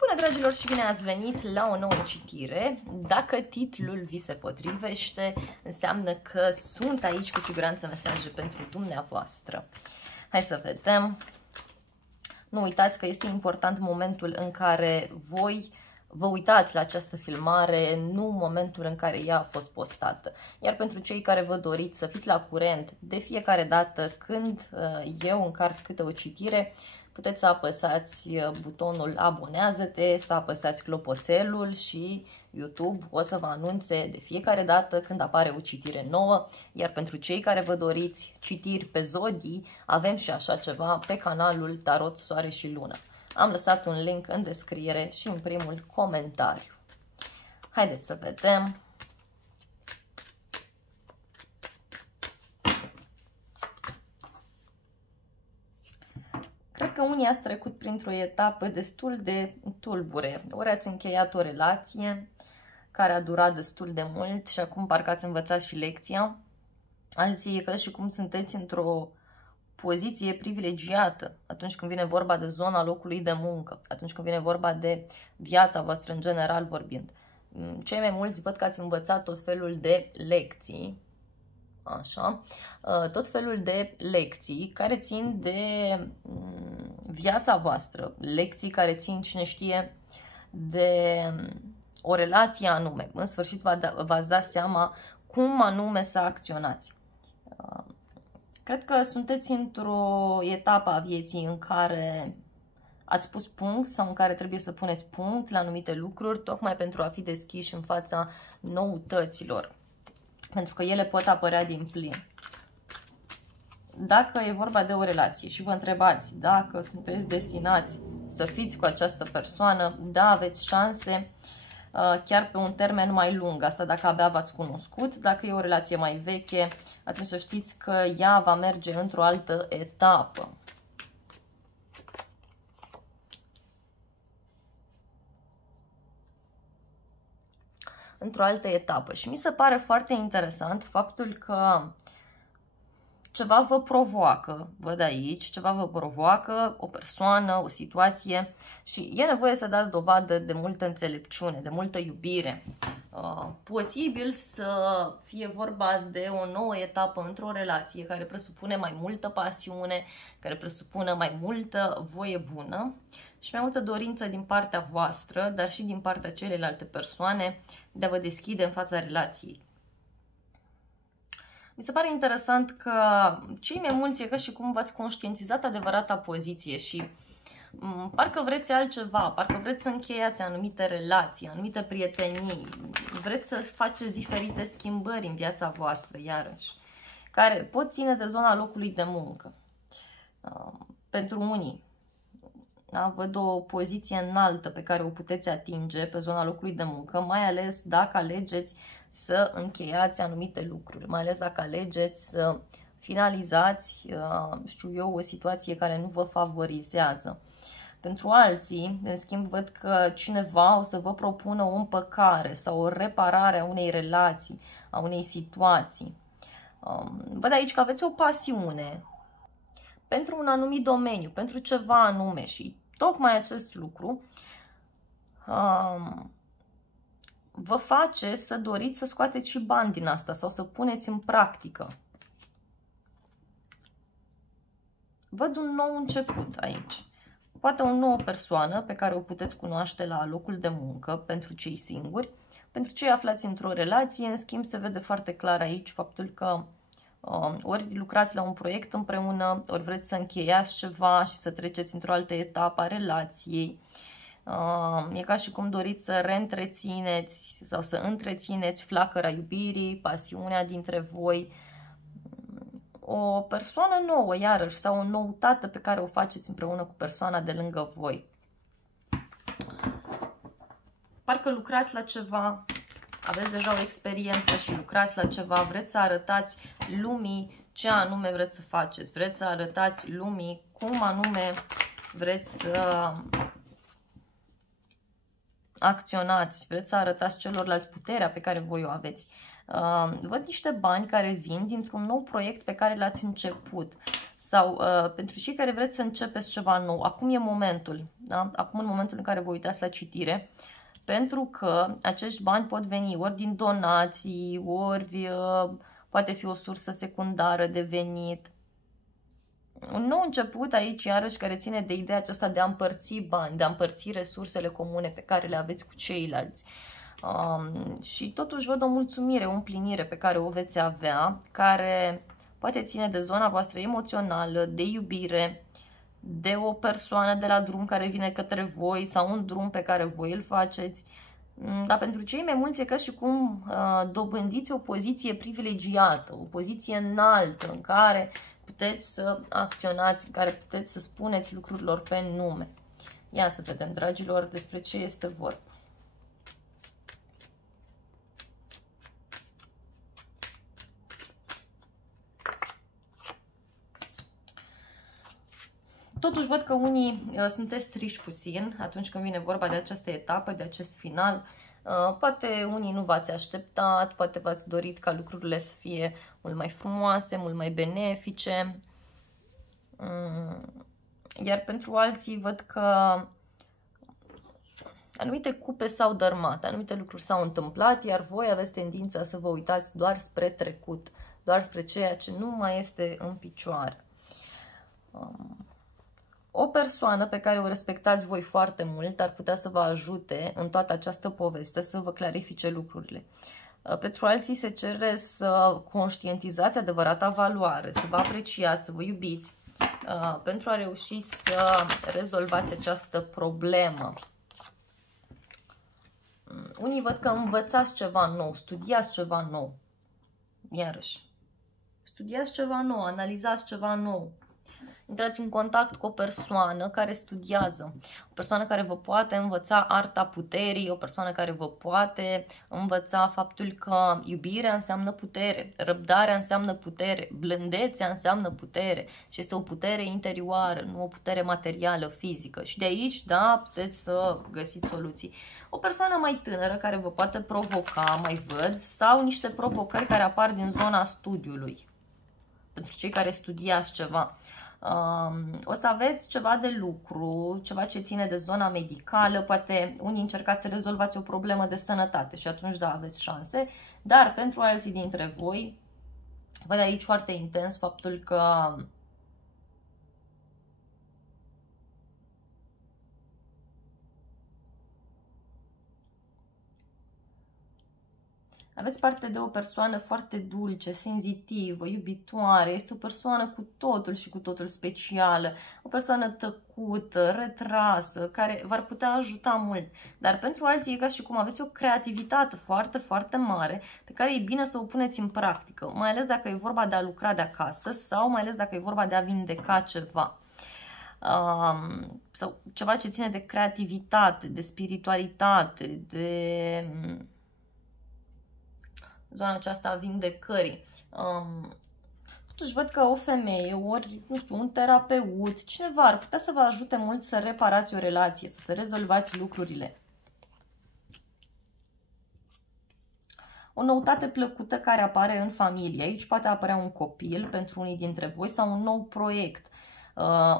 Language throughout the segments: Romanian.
Bună, dragilor, și bine ați venit la o nouă citire. Dacă titlul vi se potrivește, înseamnă că sunt aici cu siguranță mesaje pentru dumneavoastră. Hai să vedem. Nu uitați că este important momentul în care voi vă uitați la această filmare, nu momentul în care ea a fost postată. Iar pentru cei care vă doriți să fiți la curent de fiecare dată când eu încarc câte o citire, puteți să apăsați butonul abonează-te, să apăsați clopoțelul și YouTube o să vă anunțe de fiecare dată când apare o citire nouă. Iar pentru cei care vă doriți citiri pe zodii, avem și așa ceva pe canalul Tarot Soare și Lună. Am lăsat un link în descriere și în primul comentariu. Haideți să vedem. Cred că unii ați trecut printr-o etapă destul de tulbure. Ori ați încheiat o relație care a durat destul de mult și acum parcă ați învățat și lecția. Alții e ca și cum sunteți într-o poziție privilegiată atunci când vine vorba de zona locului de muncă, atunci când vine vorba de viața voastră în general vorbind. Cei mai mulți văd că ați învățat tot felul de lecții, așa, tot felul de lecții care țin de viața voastră, lecții care țin, cine știe, de o relație anume. În sfârșit v-ați dat seama cum anume să acționați. Cred că sunteți într-o etapă a vieții în care ați pus punct sau în care trebuie să puneți punct la anumite lucruri, tocmai pentru a fi deschiși în fața noutăților, pentru că ele pot apărea din plin. Dacă e vorba de o relație și vă întrebați dacă sunteți destinați să fiți cu această persoană, da, aveți șanse chiar pe un termen mai lung. Asta dacă abia v-ați cunoscut. Dacă e o relație mai veche, atunci să știți că ea va merge într-o altă etapă. Într-o altă etapă. Și mi se pare foarte interesant faptul că ceva vă provoacă, văd aici, ceva vă provoacă, o persoană, o situație și e nevoie să dați dovadă de multă înțelepciune, de multă iubire. Posibil să fie vorba de o nouă etapă într-o relație care presupune mai multă pasiune, care presupune mai multă voie bună și mai multă dorință din partea voastră, dar și din partea celelalte persoane de a vă deschide în fața relației. Mi se pare interesant că cei mai mulți e ca și cum v-ați conștientizat adevărata poziție și parcă vreți altceva, parcă vreți să încheiați anumite relații, anumite prietenii, vreți să faceți diferite schimbări în viața voastră, iarăși, care pot ține de zona locului de muncă. Pentru unii, da, văd o poziție înaltă pe care o puteți atinge pe zona locului de muncă, mai ales dacă alegeți să încheiați anumite lucruri, mai ales dacă alegeți să finalizați, știu eu, o situație care nu vă favorizează. Pentru alții, în schimb, văd că cineva o să vă propună o împăcare sau o reparare a unei relații, a unei situații. Văd aici că aveți o pasiune pentru un anumit domeniu, pentru ceva anume și tocmai acest lucru vă face să doriți să scoateți și bani din asta sau să puneți în practică. Văd un nou început aici. Poate o nouă persoană pe care o puteți cunoaște la locul de muncă pentru cei singuri. Pentru cei aflați într-o relație, în schimb, se vede foarte clar aici faptul că ori lucrați la un proiect împreună, ori vreți să încheiați ceva și să treceți într-o altă etapă a relației. E ca și cum doriți să reîntrețineți sau să întrețineți flacăra iubirii, pasiunea dintre voi. O persoană nouă, iarăși, sau o noutate pe care o faceți împreună cu persoana de lângă voi. Parcă lucrați la ceva, aveți deja o experiență și lucrați la ceva, vreți să arătați lumii ce anume vreți să faceți, vreți să arătați lumii cum anume vreți să acționați, vreți să arătați celorlalți puterea pe care voi o aveți. Văd niște bani care vin dintr-un nou proiect pe care l-ați început Sau pentru cei care vreți să începeți ceva nou, acum e momentul, da? Acum în momentul în care vă uitați la citire, pentru că acești bani pot veni ori din donații, ori poate fi o sursă secundară de venit. Un nou început aici, iarăși, care ține de ideea aceasta de a împărți bani, de a împărți resursele comune pe care le aveți cu ceilalți. Și totuși văd o mulțumire, o împlinire pe care o veți avea, care poate ține de zona voastră emoțională, de iubire, de o persoană de la drum care vine către voi sau un drum pe care voi îl faceți. Dar pentru cei mai mulți e ca și cum dobândiți o poziție privilegiată, o poziție înaltă în care puteți să acționați, în care puteți să spuneți lucrurilor pe nume. Ia să vedem, dragilor, despre ce este vorba. Totuși văd că unii sunteți triști puțin atunci când vine vorba de această etapă, de acest final. Poate unii nu v-ați așteptat, poate v-ați dorit ca lucrurile să fie mult mai frumoase, mult mai benefice. Iar pentru alții văd că anumite cupe s-au dărmat, anumite lucruri s-au întâmplat, iar voi aveți tendința să vă uitați doar spre trecut, doar spre ceea ce nu mai este în picioare. O persoană pe care o respectați voi foarte mult ar putea să vă ajute în toată această poveste, să vă clarifice lucrurile. Pentru alții se cere să conștientizați adevărata valoare, să vă apreciați, să vă iubiți, pentru a reuși să rezolvați această problemă. Unii văd că învățați ceva nou, studiați ceva nou. Iarăși, studiați ceva nou, analizați ceva nou. Intrați în contact cu o persoană care studiază, o persoană care vă poate învăța arta puterii, o persoană care vă poate învăța faptul că iubirea înseamnă putere, răbdarea înseamnă putere, blândețea înseamnă putere și este o putere interioară, nu o putere materială, fizică. Și de aici, da, puteți să găsiți soluții. O persoană mai tânără care vă poate provoca, mai văd, sau niște provocări care apar din zona studiului, pentru cei care studiați ceva. O să aveți ceva de lucru, ceva ce ține de zona medicală, poate unii încercați să rezolvați o problemă de sănătate și atunci da, aveți șanse, dar pentru alții dintre voi, văd aici foarte intens faptul că aveți parte de o persoană foarte dulce, senzitivă, iubitoare, este o persoană cu totul și cu totul specială, o persoană tăcută, retrasă, care v-ar putea ajuta mult. Dar pentru alții e ca și cum aveți o creativitate foarte, foarte mare pe care e bine să o puneți în practică, mai ales dacă e vorba de a lucra de acasă sau mai ales dacă e vorba de a vindeca ceva. Sau ceva ce ține de creativitate, de spiritualitate, de zona aceasta a vindecării. Totuși văd că o femeie, ori, nu știu, un terapeut, cineva ar putea să vă ajute mult să reparați o relație, să rezolvați lucrurile. O noutate plăcută care apare în familie. Aici poate apărea un copil pentru unii dintre voi sau un nou proiect.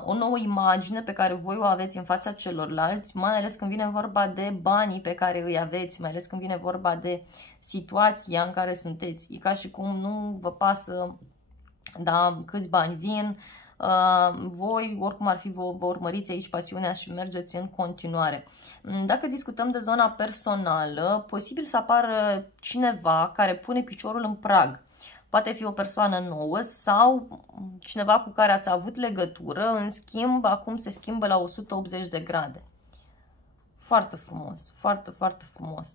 O nouă imagine pe care voi o aveți în fața celorlalți, mai ales când vine vorba de banii pe care îi aveți, mai ales când vine vorba de situația în care sunteți. E ca și cum nu vă pasă, da, câți bani vin, voi, oricum ar fi, vă urmăriți aici pasiunea și mergeți în continuare. Dacă discutăm de zona personală, posibil să apară cineva care pune piciorul în prag. Poate fi o persoană nouă sau cineva cu care ați avut legătură, în schimb, acum se schimbă la 180 de grade. Foarte frumos, foarte, foarte frumos.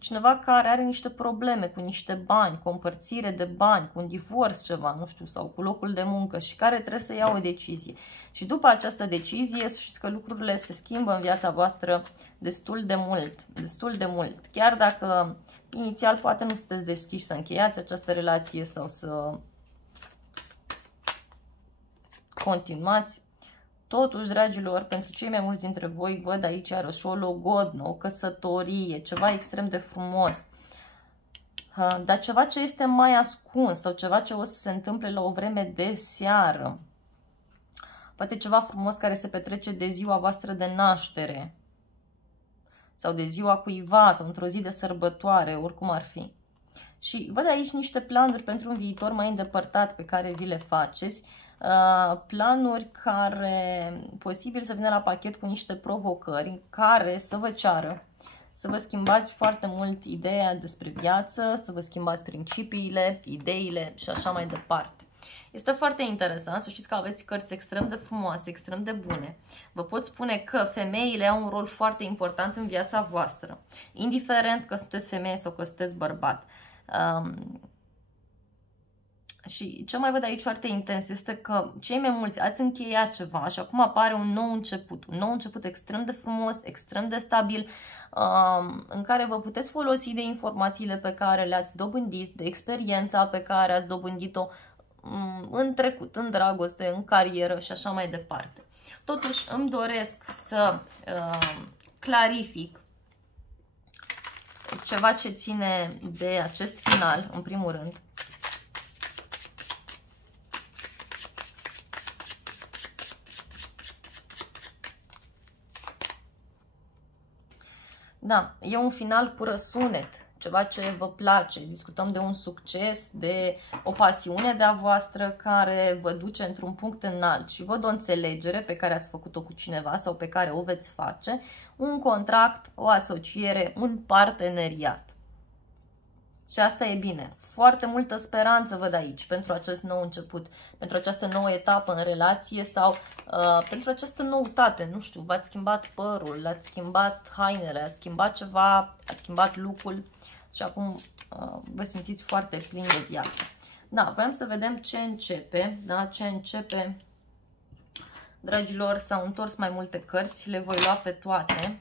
Cineva care are niște probleme cu niște bani, cu o împărțire de bani, cu un divorț ceva, nu știu, sau cu locul de muncă și care trebuie să ia o decizie. Și după această decizie, știți că lucrurile se schimbă în viața voastră destul de mult, destul de mult. Chiar dacă inițial poate nu sunteți deschiși să încheiați această relație sau să continuați, totuși, dragilor, pentru cei mai mulți dintre voi, văd aici iarăși o logodnă, o căsătorie, ceva extrem de frumos. Dar ceva ce este mai ascuns sau ceva ce o să se întâmple la o vreme de seară. Poate ceva frumos care se petrece de ziua voastră de naștere sau de ziua cuiva sau într-o zi de sărbătoare, oricum ar fi. Și văd aici niște planuri pentru un viitor mai îndepărtat pe care vi le faceți. Planuri care posibil să vină la pachet cu niște provocări care să vă ceară să vă schimbați foarte mult ideea despre viață, să vă schimbați principiile, ideile și așa mai departe. Este foarte interesant să știți că aveți cărți extrem de frumoase, extrem de bune. Vă pot spune că femeile au un rol foarte important în viața voastră, indiferent că sunteți femeie sau că sunteți bărbat. Și ce mai văd aici foarte intens este că cei mai mulți ați încheiat ceva și acum apare un nou început extrem de frumos, extrem de stabil, în care vă puteți folosi de informațiile pe care le-ați dobândit, de experiența pe care ați dobândit-o în trecut, în dragoste, în carieră și așa mai departe. Totuși îmi doresc să clarific ceva ce ține de acest final, în primul rând. Da, e un final cu răsunet, ceva ce vă place. Discutăm de un succes, de o pasiune de-a voastră care vă duce într-un punct înalt și văd o înțelegere pe care ați făcut-o cu cineva sau pe care o veți face, un contract, o asociere, un parteneriat. Și asta e bine. Foarte multă speranță văd aici pentru acest nou început, pentru această nouă etapă în relație sau pentru această noutate. Nu știu, v-ați schimbat părul, l-ați schimbat hainele, ați schimbat ceva, ați schimbat look-ul și acum vă simțiți foarte plin de viață. Da, voiam să vedem ce începe, da, ce începe. Dragilor, s-au întors mai multe cărți, le voi lua pe toate.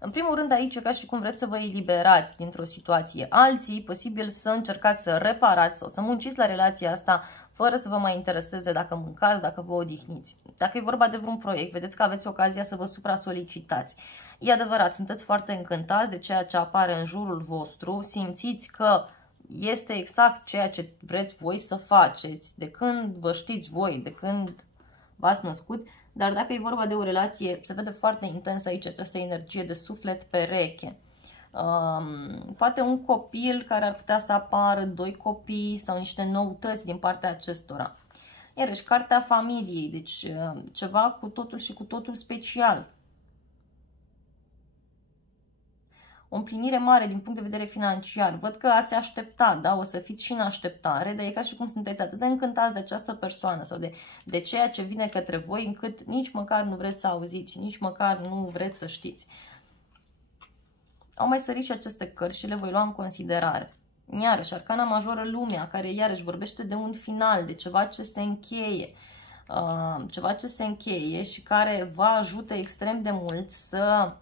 În primul rând aici e ca și cum vreți să vă eliberați dintr-o situație. Alții, posibil să încercați să reparați sau să munciți la relația asta fără să vă mai intereseze dacă mâncați, dacă vă odihniți. Dacă e vorba de vreun proiect, vedeți că aveți ocazia să vă supra-solicitați. E adevărat, sunteți foarte încântați de ceea ce apare în jurul vostru, simțiți că este exact ceea ce vreți voi să faceți, de când vă știți voi, de când v-ați născut. Dar dacă e vorba de o relație, se vede foarte intens aici această energie de suflet pereche. Poate un copil care ar putea să apară, 2 copii sau niște noutăți din partea acestora. Iarăși, cartea familiei, deci ceva cu totul și cu totul special. O împlinire mare din punct de vedere financiar. Văd că ați așteptat, da? O să fiți și în așteptare, dar e ca și cum sunteți atât de încântați de această persoană sau de ceea ce vine către voi, încât nici măcar nu vreți să auziți, nici măcar nu vreți să știți. Au mai sărit și aceste cărți și le voi lua în considerare. Iarăși, arcana majoră lumea, care iarăși vorbește de un final, de ceva ce se încheie. Ceva ce se încheie și care vă ajută extrem de mult să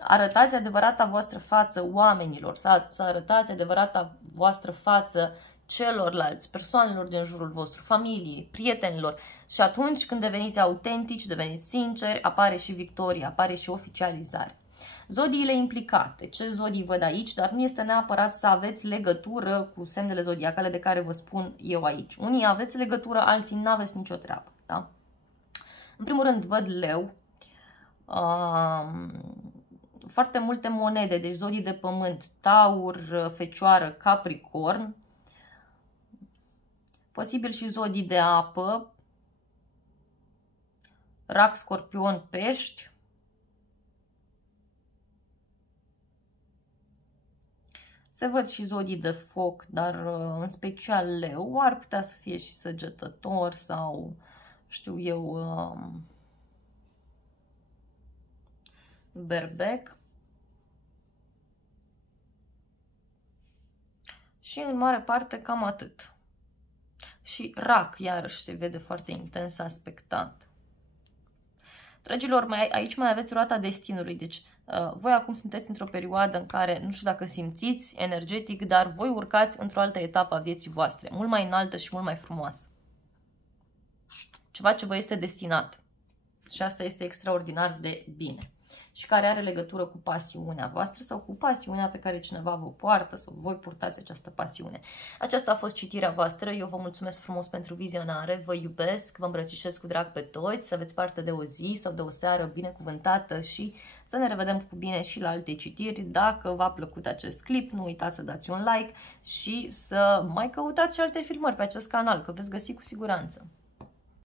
arătați adevărata voastră față oamenilor, să arătați adevărata voastră față celorlalți, persoanelor din jurul vostru, familiei, prietenilor. Și atunci când deveniți autentici, deveniți sinceri, apare și victoria, apare și oficializare. Zodiile implicate, ce zodii văd aici, dar nu este neapărat să aveți legătură cu semnele zodiacale de care vă spun eu aici. Unii aveți legătură, alții nu aveți nicio treabă. Da? În primul rând văd leu, foarte multe monede, deci zodii de pământ, taur, fecioară, capricorn, posibil și zodii de apă, rac, scorpion, pești, se văd și zodii de foc, dar în special leu, ar putea să fie și săgetător sau, știu eu, berbec. Și în mare parte cam atât. Și rac, iarăși, se vede foarte intens aspectat. Dragilor, aici mai aveți roata destinului. Deci, voi acum sunteți într-o perioadă în care, nu știu dacă simțiți energetic, dar voi urcați într-o altă etapă a vieții voastre, mult mai înaltă și mult mai frumoasă. Ceva ce vă este destinat. Și asta este extraordinar de bine. și care are legătură cu pasiunea voastră sau cu pasiunea pe care cineva vă poartă sau voi purtați această pasiune. Aceasta a fost citirea voastră, eu vă mulțumesc frumos pentru vizionare, vă iubesc, vă îmbrățișez cu drag pe toți, să aveți parte de o zi sau de o seară binecuvântată și să ne revedem cu bine și la alte citiri. Dacă v-a plăcut acest clip, nu uitați să dați un like și să mai căutați și alte filmări pe acest canal, că veți găsi cu siguranță.